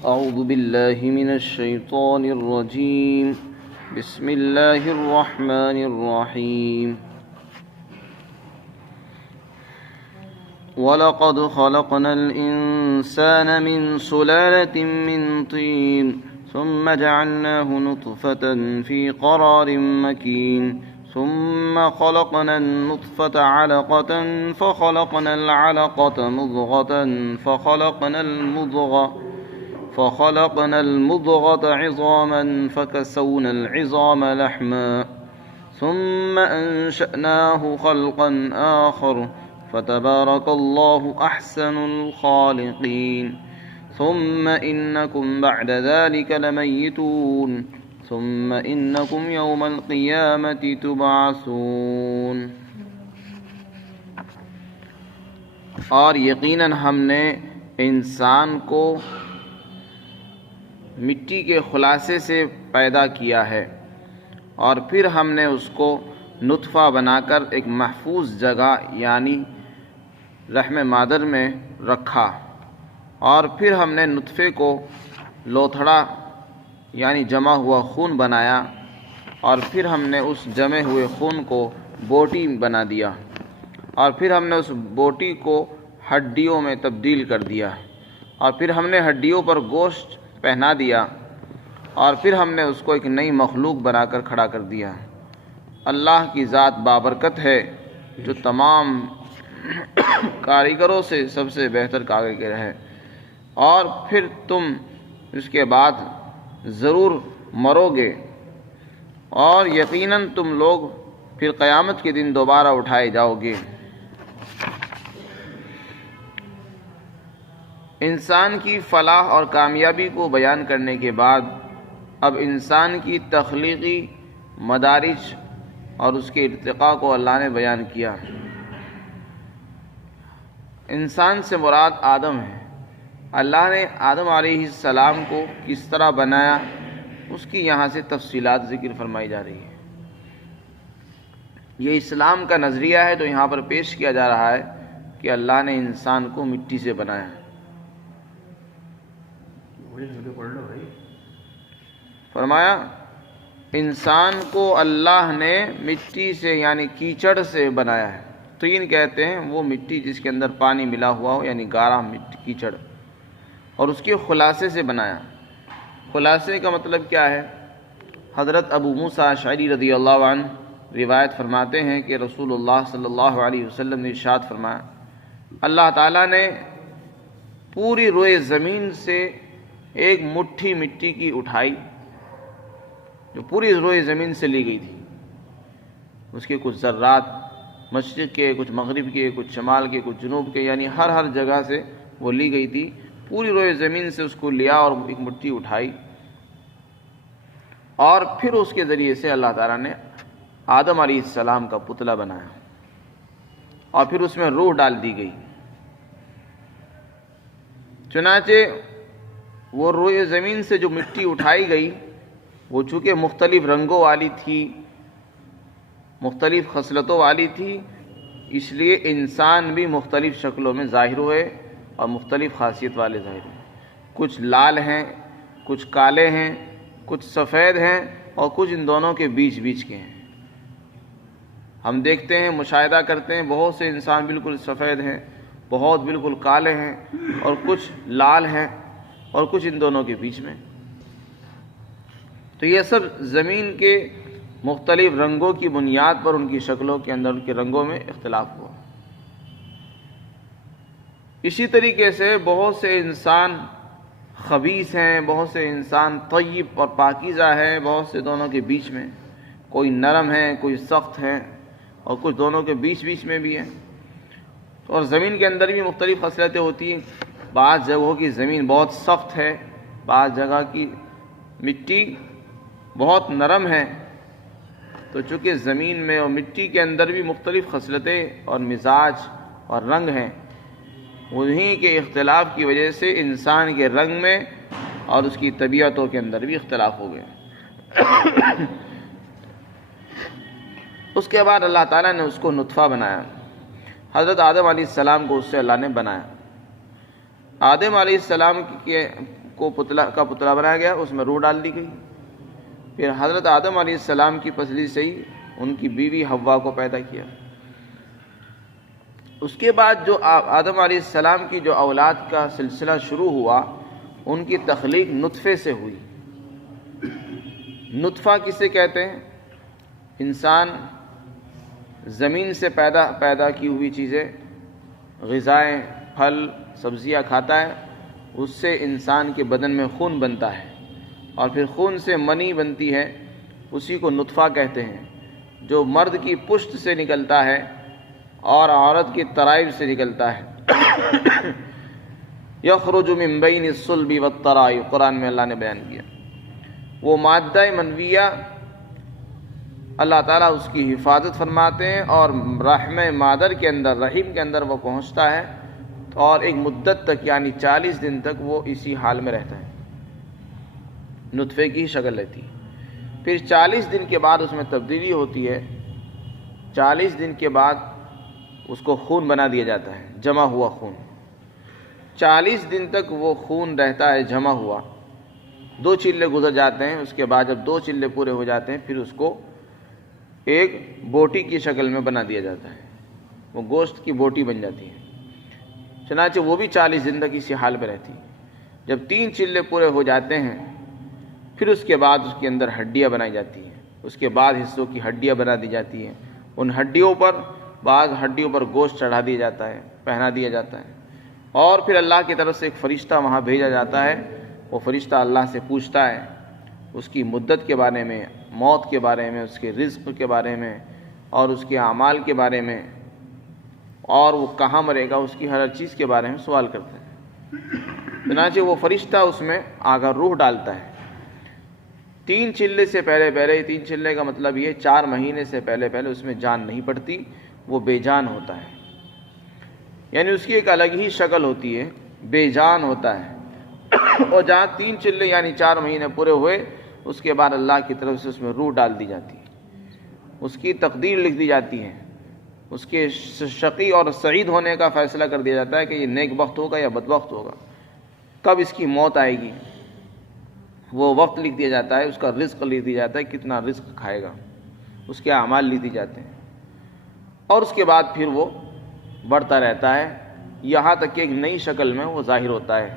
أعوذ بالله من الشيطان الرجيم. بسم الله الرحمن الرحيم. وَلَقَدْ خَلَقْنَا الْإِنسَانَ مِنْ سُلَالَةٍ مِنْ طِينٍ ثُمَّ جَعَلْنَاهُ نُطْفَةً فِي قَرَارٍ مَكِينٍ ثُمَّ خَلَقْنَا النُّطْفَةَ عَلَقَةً فَخَلَقْنَا الْعَلَقَةَ مُضْغَةً فخلقنا المضغة عظاما فكسونا العظام لحما ثم أنشأناه خلقا آخر فتبارك الله أحسن الخالقين. ثم إنكم بعد ذلك لميتون ثم إنكم يوم القيامة تبعثون. اور یقیناً ہم نے انسان کو مٹی کے خلاصے سے پیدا کیا ہے اور پھر ہم نے اس کو نطفہ بنا کر ایک محفوظ جگہ یعنی رحم مادر میں رکھا، اور پھر ہم نے نطفے کو لوتھڑا یعنی جمع ہوا خون بنایا، اور پھر ہم نے اس جمے ہوئے خون کو بوٹی بنا دیا، اور پھر ہم نے اس بوٹی کو ہڈیوں میں تبدیل کر دیا، اور پھر ہم نے ہڈیوں پر گوشت پہنا دیا، اور پھر ہم نے اس کو ایک نئی مخلوق بنا کر کھڑا کر دیا. اللہ کی ذات بابرکت ہے جو تمام کاریگروں سے سب سے بہتر کاریگر ہے. اور پھر تم اس کے بعد ضرور مرو گے، اور یقیناً تم لوگ پھر قیامت کے دن دوبارہ اٹھائے جاؤ گے. انسان کی فلاح اور کامیابی کو بیان کرنے کے بعد اب انسان کی تخلیقی مدارج اور اس کے ارتقاء کو اللہ نے بیان کیا. انسان سے مراد آدم ہے. اللہ نے آدم علیہ السلام کو کس طرح بنایا اس کی یہاں سے تفصیلات ذکر فرمائی جا رہی ہے. یہ اسلام کا نظریہ ہے جو یہاں پر پیش کیا جا رہا ہے کہ اللہ نے انسان کو مٹی سے بنایا. فرمایا انسان کو اللہ نے مٹی سے یعنی کیچڑ سے بنایا ہے. طین کہتے ہیں وہ مٹی جس کے اندر پانی ملا ہوا ہو یعنی گارا مٹی کیچڑ، اور اس کے خلاصے سے بنایا. خلاصے کا مطلب کیا ہے؟ حضرت ابو موسیٰ اشعری رضی اللہ عنہ روایت فرماتے ہیں کہ رسول اللہ صلی اللہ علیہ وسلم نے ارشاد فرمایا اللہ تعالیٰ نے پوری روئے زمین سے ایک مٹھی مٹی کی اٹھائی جو پوری روئے زمین سے لی گئی تھی. اس کے کچھ ذرات مشرق کے، کچھ مغرب کے، کچھ شمال کے، کچھ جنوب کے، یعنی ہر جگہ سے وہ لی گئی تھی. پوری روئے زمین سے اس کو لیا اور ایک مٹھی اٹھائی، اور پھر اس کے ذریعے سے اللہ تعالیٰ نے آدم علیہ السلام کا پتلا بنایا، اور پھر اس میں روح ڈال دی گئی. چنانچہ وہ روئے زمین سے جو مٹی اٹھائی گئی وہ چونکہ مختلف رنگوں والی تھی، مختلف خصلتوں والی تھی، اس لیے انسان بھی مختلف شکلوں میں ظاہر ہوئے اور مختلف خاصیت والے ظاہر ہوئے. کچھ لال ہیں، کچھ کالے ہیں، کچھ سفید ہیں، اور کچھ ان دونوں کے بیچ کے ہیں. ہم دیکھتے ہیں، مشاہدہ کرتے ہیں، بہت سے انسان بالکل سفید ہیں، بہت بالکل کالے ہیں، اور کچھ لال ہیں، اور کچھ ان دونوں کے بیچ میں. تو یہ سب زمین کے مختلف رنگوں کی بنیاد پر ان کی شکلوں کے اندر ان کے رنگوں میں اختلاف ہوا. اسی طریقے سے بہت سے انسان خبیث ہیں، بہت سے انسان طیب اور پاکیزہ ہیں، بہت سے دونوں کے بیچ میں، کوئی نرم ہے، کوئی سخت ہے، اور کچھ دونوں کے بیچ میں بھی ہیں. اور زمین کے اندر بھی مختلف خصلتیں ہوتی ہیں. بعض جگہوں کی زمین بہت سخت ہے، بعض جگہ کی مٹی بہت نرم ہے. تو چونکہ زمین میں اور مٹی کے اندر بھی مختلف خصلتیں اور مزاج اور رنگ ہیں، انہی کے اختلاف کی وجہ سے انسان کے رنگ میں اور اس کی طبیعتوں کے اندر بھی اختلاف ہو گئے. اس کے بعد اللہ تعالیٰ نے اس کو نطفہ بنایا. حضرت آدم علیہ السلام کو اس سے اللہ نے بنایا. آدم علیہ السلام کو پتلا بنایا گیا، اس میں روح ڈال دی گئی۔ پھر حضرت آدم علیہ السلام کی پسلی سے ہی ان کی بیوی حوا کو پیدا کیا۔ اس کے بعد جو آدم علیہ السلام کی جو اولاد کا سلسلہ شروع ہوا، ان کی تخلیق نطفے سے ہوئی۔ نطفہ کسے کہتے ہیں؟ انسان زمین سے پیدا کی ہوئی چیزیں، غذائیں، پھل، سبزیاں کھاتا ہے، اس سے انسان کے بدن میں خون بنتا ہے، اور پھر خون سے منی بنتی ہے، اسی کو نطفہ کہتے ہیں، جو مرد کی پشت سے نکلتا ہے اور عورت کی ترائب سے نکلتا ہے۔ یخرج من بین الصلب والترائب، قرآن میں اللہ نے بیان کیا۔ وہ مادہ منویہ اللہ تعالیٰ اس کی حفاظت فرماتے ہیں، اور رحم مادر کے اندر، رحم کے اندر وہ پہنچتا ہے، اور ایک مدت تک یعنی 40 دن تک وہ اسی حال میں رہتا ہے، نطفے کی شکل رہتی ہے۔ پھر 40 دن کے بعد اس میں تبدیلی ہوتی ہے، 40 دن کے بعد اس کو خون بنا دیا جاتا ہے، جمع ہوا خون۔ 40 دن تک وہ خون رہتا ہے جمع ہوا، 2 چلے گزر جاتے ہیں، اس کے بعد جب 2 چلے پورے ہو جاتے ہیں، پھر اس کو ایک بوٹی کی شکل میں بنا دیا جاتا ہے، وہ گوشت کی بوٹی بن جاتی ہے۔ چنانچہ وہ بھی 40 دن تک اسی حال میں رہتی ہے۔ جب 3 چلے پورے ہو جاتے ہیں، پھر اس کے بعد اس کے اندر ہڈیاں بنائی جاتی ہیں، اس کے بعد حصوں کی ہڈیاں بنا دی جاتی ہیں، ان ہڈیوں پر بعض ہڈیوں پر گوشت چڑھا دیا جاتا ہے، پہنا دیا جاتا ہے، اور پھر اللہ کی طرف سے ایک فرشتہ وہاں بھیجا جاتا ہے۔ وہ فرشتہ اللہ سے پوچھتا ہے اس کی مدت کے بارے میں، موت کے بارے میں، اس کے رزق کے بارے میں، اور اس کے اعمال کے بارے میں، اور وہ کہاں مرے گا، اس کی ہر چیز کے بارے میں سوال کرتے ہیں۔ چنانچہ وہ فرشتہ اس میں آگر روح ڈالتا ہے۔ 3 چلے سے پہلے 3 چلے کا مطلب یہ 4 مہینے سے پہلے اس میں جان نہیں پڑتی، وہ بے جان ہوتا ہے، یعنی اس کی ایک الگ ہی شکل ہوتی ہے، بے جان ہوتا ہے۔ اور جہاں 3 چلے یعنی 4 مہینے پورے ہوئے، اس کے بعد اللہ کی طرف سے اس میں روح ڈال دی جاتی ہے، اس کی تقدیر لکھ دی جاتی ہے، اس کے شقی اور سعید ہونے کا فیصلہ کر دیا جاتا ہے کہ یہ نیک بخت ہوگا یا بدبخت ہوگا، کب اس کی موت آئے گی، وہ وقت لکھ دیا جاتا ہے، اس کا رزق لکھ دیا جاتا ہے، کتنا رزق کھائے گا، اس کے اعمال لکھ دی جاتے ہیں، اور اس کے بعد پھر وہ بڑھتا رہتا ہے، یہاں تک کہ ایک نئی شکل میں وہ ظاہر ہوتا ہے۔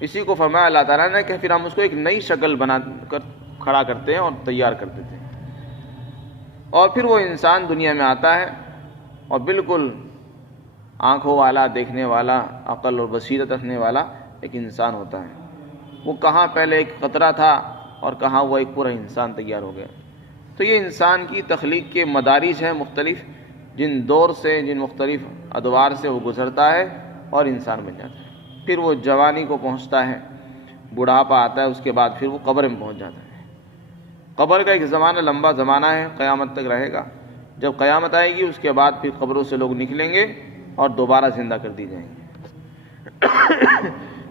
اسی کو فرمایا اللہ تعالیٰ نے کہ پھر ہم اس کو ایک نئی شکل بنا کر کھڑا کرتے ہیں اور تیار کر دیتے ہیں، اور پھر وہ انسان دنیا میں آتا ہے، اور بالکل آنکھوں والا، دیکھنے والا، عقل اور بصیرت رکھنے والا ایک انسان ہوتا ہے۔ وہ کہاں پہلے ایک قطرہ تھا اور کہاں وہ ایک پورا انسان تیار ہو گیا۔ تو یہ انسان کی تخلیق کے مدارج ہیں مختلف، جن دور سے، جن مختلف ادوار سے وہ گزرتا ہے اور انسان بن جاتا ہے۔ پھر وہ جوانی کو پہنچتا ہے، بڑھاپا آتا ہے، اس کے بعد پھر وہ قبر میں پہنچ جاتا ہے۔ قبر کا ایک زمانہ لمبا زمانہ ہے، قیامت تک رہے گا۔ جب قیامت آئے گی اس کے بعد پھر قبروں سے لوگ نکلیں گے اور دوبارہ زندہ کر دی جائیں گے۔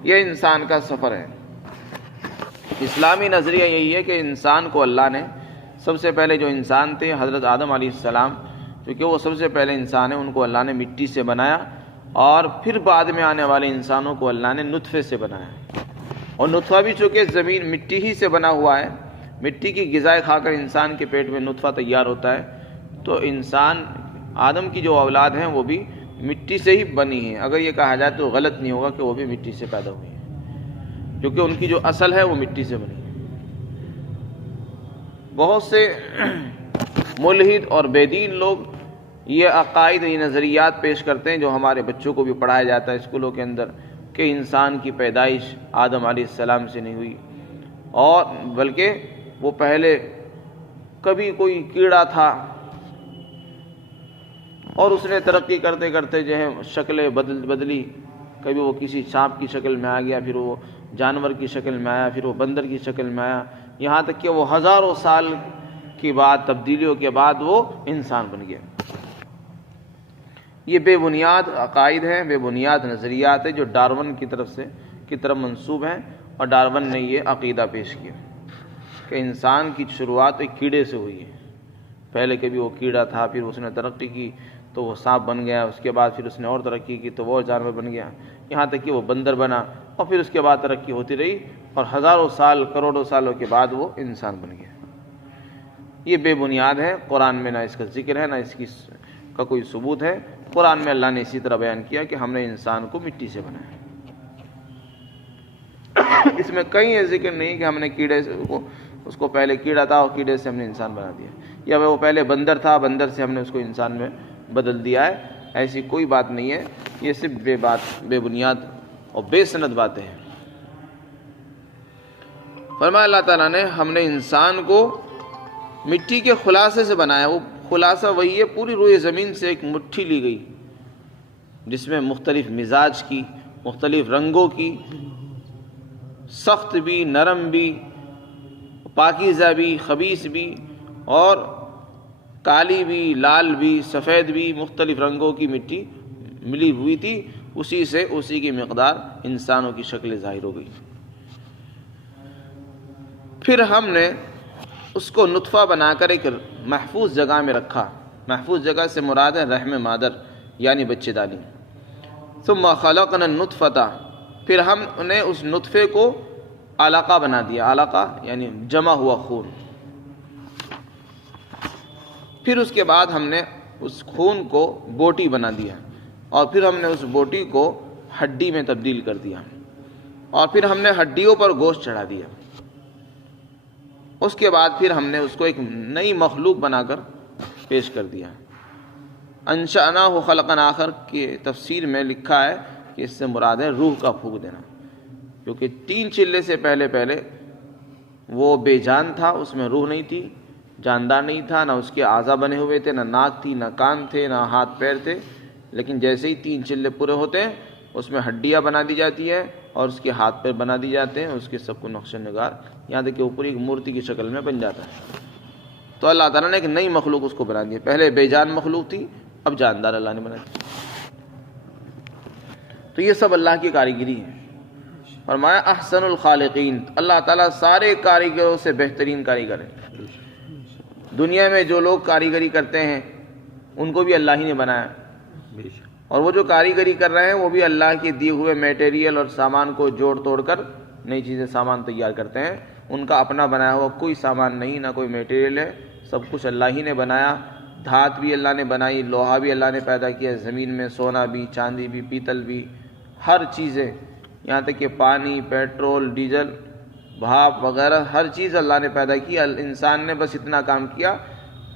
یہ انسان کا سفر ہے۔ اسلامی نظریہ یہی ہے کہ انسان کو اللہ نے سب سے پہلے جو انسان تھے حضرت آدم علیہ السلام، کیونکہ وہ سب سے پہلے انسان ہیں، ان کو اللہ نے مٹی سے بنایا، اور پھر بعد میں آنے والے انسانوں کو اللہ نے نطفے سے بنایا، اور نطفہ بھی چونکہ زمین مٹی ہی سے بنا ہوا ہے، مٹی کی غذائیں کھا کر انسان کے پیٹ میں نطفہ تیار ہوتا ہے، تو انسان آدم کی جو اولاد ہیں وہ بھی مٹی سے ہی بنی ہیں۔ اگر یہ کہا جائے تو غلط نہیں ہوگا کہ وہ بھی مٹی سے پیدا ہوئی ہیں، کیونکہ ان کی جو اصل ہے وہ مٹی سے بنی ہے۔ بہت سے ملحد اور بے دین لوگ یہ عقائد، یہ نظریات پیش کرتے ہیں، جو ہمارے بچوں کو بھی پڑھایا جاتا ہے اسکولوں کے اندر، کہ انسان کی پیدائش آدم علیہ السلام سے نہیں ہوئی، اور بلکہ وہ پہلے کبھی کوئی کیڑا تھا، اور اس نے ترقی کرتے کرتے جو ہے شکلیں بدلی، کبھی وہ کسی سانپ کی شکل میں آ گیا، پھر وہ جانور کی شکل میں آیا، پھر وہ بندر کی شکل میں آیا، یہاں تک کہ وہ ہزاروں سال کی بعد تبدیلیوں کے بعد وہ انسان بن گیا۔ یہ بے بنیاد عقائد ہیں، بے بنیاد نظریات ہیں، جو ڈارون کی طرف منسوب ہیں، اور ڈارون نے یہ عقیدہ پیش کیا کہ انسان کی شروعات ایک کیڑے سے ہوئی ہے۔ پہلے کبھی وہ کیڑا تھا، پھر اس نے ترقی کی تو وہ سانپ بن گیا، اس کے بعد پھر اس نے اور ترقی کی تو وہ جانور بن گیا، یہاں تک کہ وہ بندر بنا، اور پھر اس کے بعد ترقی ہوتی رہی اور ہزاروں سال کروڑوں سالوں کے بعد وہ انسان بن گیا۔ یہ بے بنیاد ہے، قرآن میں نہ اس کا ذکر ہے نہ اس کی کا کوئی ثبوت ہے۔ قرآن میں اللہ نے اسی طرح بیان کیا کہ ہم نے انسان کو مٹی سے بنایا۔ اس میں کہیں یہ ذکر نہیں کہ ہم نے کیڑے سے اس کو پہلے کیڑا تھا اور کیڑے سے ہم نے انسان بنا دیا، یا وہ پہلے بندر تھا بندر سے ہم نے اس کو انسان میں بدل دیا ہے، ایسی کوئی بات نہیں ہے۔ یہ صرف بے بنیاد اور بے سند باتیں ہیں۔ فرمایا اللہ تعالیٰ نے ہم نے انسان کو مٹی کے خلاصے سے بنایا۔ وہ خلاصہ وہی ہے، پوری روئے زمین سے ایک مٹھی لی گئی جس میں مختلف مزاج کی، مختلف رنگوں کی، سخت بھی، نرم بھی، پاکیزہ بھی، خبیث بھی، اور کالی بھی، لال بھی، سفید بھی، مختلف رنگوں کی مٹی ملی ہوئی تھی۔ اسی کی مقدار انسانوں کی شکل ظاہر ہو گئی۔ پھر ہم نے اس کو نطفہ بنا کر ایک محفوظ جگہ میں رکھا۔ محفوظ جگہ سے مراد ہے رحم مادر، یعنی بچے دانی۔ ثم خلقنا النطفة، پھر ہم نے اس نطفے کو علقہ بنا دیا۔ علقہ یعنی جمع ہوا خون۔ پھر اس کے بعد ہم نے اس خون کو بوٹی بنا دیا، اور پھر ہم نے اس بوٹی کو ہڈی میں تبدیل کر دیا، اور پھر ہم نے ہڈیوں پر گوشت چڑھا دیا۔ اس کے بعد پھر ہم نے اس کو ایک نئی مخلوق بنا کر پیش کر دیا۔ انشأناہ خلقا آخر کی تفسیر میں لکھا ہے کہ اس سے مراد ہے روح کا پھونک دینا، کیونکہ 3 چلے سے پہلے وہ بے جان تھا، اس میں روح نہیں تھی، جاندار نہیں تھا، نہ اس کے اعضاء بنے ہوئے تھے، نہ ناک تھی، نہ کان تھے، نہ ہاتھ پیر تھے۔ لیکن جیسے ہی 3 چلے پورے ہوتے ہیں اس میں ہڈیاں بنا دی جاتی ہے اور اس کے ہاتھ پیر بنا دی جاتے ہیں، اس کے سب کو نقش نگار یہاں تک کہ اوپر ایک مورتی کی شکل میں بن جاتا ہے۔ تو اللہ تعالیٰ نے ایک نئی مخلوق اس کو بنا دی۔ پہلے بے جان مخلوق تھی، اب جاندار اللہ نے بنا دی۔ تو یہ سب اللہ کی کاریگری ہے۔ فرمایا احسن الخالقین، اللہ تعالیٰ سارے کاریگروں سے بہترین کاریگر ہے۔ دنیا میں جو لوگ کاریگری کرتے ہیں ان کو بھی اللہ ہی نے بنایا، اور وہ جو کاریگری کر رہے ہیں وہ بھی اللہ کے دیے ہوئے میٹیریل اور سامان کو جوڑ توڑ کر نئی چیزیں سامان تیار کرتے ہیں۔ ان کا اپنا بنایا ہوا کوئی سامان نہیں، نہ کوئی میٹیریل ہے، سب کچھ اللہ ہی نے بنایا۔ دھات بھی اللہ نے بنائی، لوہا بھی اللہ نے پیدا کیا، زمین میں سونا بھی، چاندی بھی، پیتل بھی، ہر چیزیں، یہاں تک کہ پانی، پیٹرول، ڈیزل، بھاپ وغیرہ ہر چیز اللہ نے پیدا کی۔ انسان نے بس اتنا کام کیا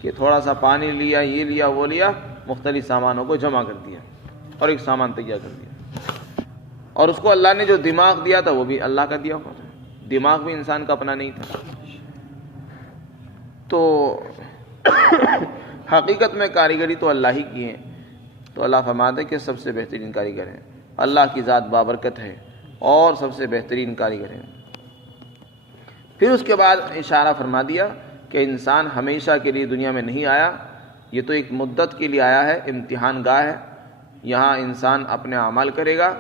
کہ تھوڑا سا پانی لیا، یہ لیا، وہ لیا، مختلف سامانوں کو جمع کر دیا اور ایک سامان تیار کر دیا۔ اور اس کو اللہ نے جو دماغ دیا تھا وہ بھی اللہ کا دیا ہوا تھا، دماغ بھی انسان کا اپنا نہیں تھا۔ تو حقیقت میں کاریگری تو اللہ ہی کی ہے۔ تو اللہ فرماتا ہے کہ سب سے بہترین کاریگر ہے، اللہ کی ذات بابرکت ہے اور سب سے بہترین کاریگر ہے۔ پھر اس کے بعد اشارہ فرما دیا کہ انسان ہمیشہ کے لیے دنیا میں نہیں آیا، یہ تو ایک مدت کے لیے آیا ہے، امتحان گاہ ہے، یہاں انسان اپنے اعمال کرے گا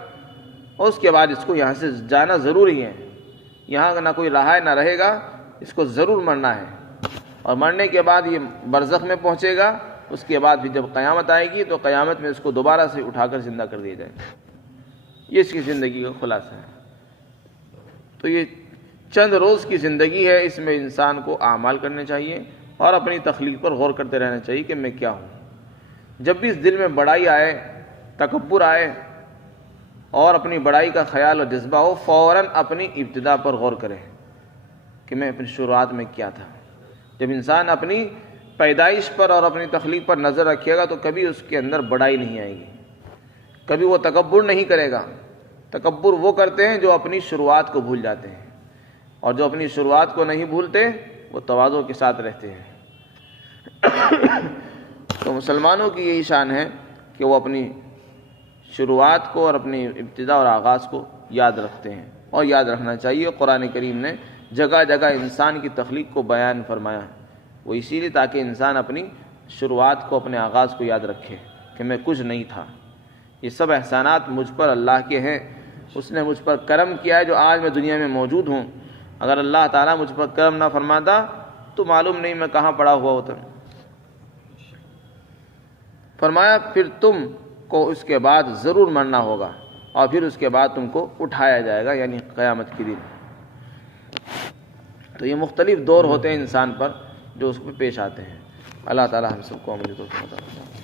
اور اس کے بعد اس کو یہاں سے جانا ضروری ہے۔ یہاں نہ کوئی رہا ہے نہ رہے گا، اس کو ضرور مرنا ہے، اور مرنے کے بعد یہ برزخ میں پہنچے گا۔ اس کے بعد بھی جب قیامت آئے گی تو قیامت میں اس کو دوبارہ سے اٹھا کر زندہ کر دیا جائے گا۔ یہ اس کی زندگی کا خلاصہ ہے۔ تو یہ چند روز کی زندگی ہے، اس میں انسان کو اعمال کرنے چاہیے اور اپنی تخلیق پر غور کرتے رہنا چاہیے کہ میں کیا ہوں۔ جب بھی اس دل میں بڑائی آئے، تکبر آئے اور اپنی بڑائی کا خیال اور جذبہ ہو، فوراً اپنی ابتدا پر غور کرے کہ میں اپنی شروعات میں کیا تھا۔ جب انسان اپنی پیدائش پر اور اپنی تخلیق پر نظر رکھے گا تو کبھی اس کے اندر بڑائی نہیں آئے گی، کبھی وہ تکبر نہیں کرے گا۔ تکبر وہ کرتے ہیں جو اپنی شروعات کو بھول جاتے ہیں، اور جو اپنی شروعات کو نہیں بھولتے وہ تواضع کے ساتھ رہتے ہیں۔ تو مسلمانوں کی یہی شان ہے کہ وہ اپنی شروعات کو اور اپنی ابتدا اور آغاز کو یاد رکھتے ہیں، اور یاد رکھنا چاہیے۔ قرآن کریم نے جگہ جگہ انسان کی تخلیق کو بیان فرمایا، وہ اسی لیے تاکہ انسان اپنی شروعات کو، اپنے آغاز کو یاد رکھے کہ میں کچھ نہیں تھا، یہ سب احسانات مجھ پر اللہ کے ہیں، اس نے مجھ پر کرم کیا ہے جو آج میں دنیا میں موجود ہوں۔ اگر اللہ تعالیٰ مجھ پر کرم نہ فرماتا تو معلوم نہیں میں کہاں پڑا ہوا ہوتا۔ فرمایا پھر تم کو اس کے بعد ضرور مرنا ہوگا، اور پھر اس کے بعد تم کو اٹھایا جائے گا، یعنی قیامت کے دن۔ تو یہ مختلف دور ہوتے ہیں انسان پر جو اس پہ پیش آتے ہیں۔ اللہ تعالی ہم سب کو عملی توفیق عطا فرمائے۔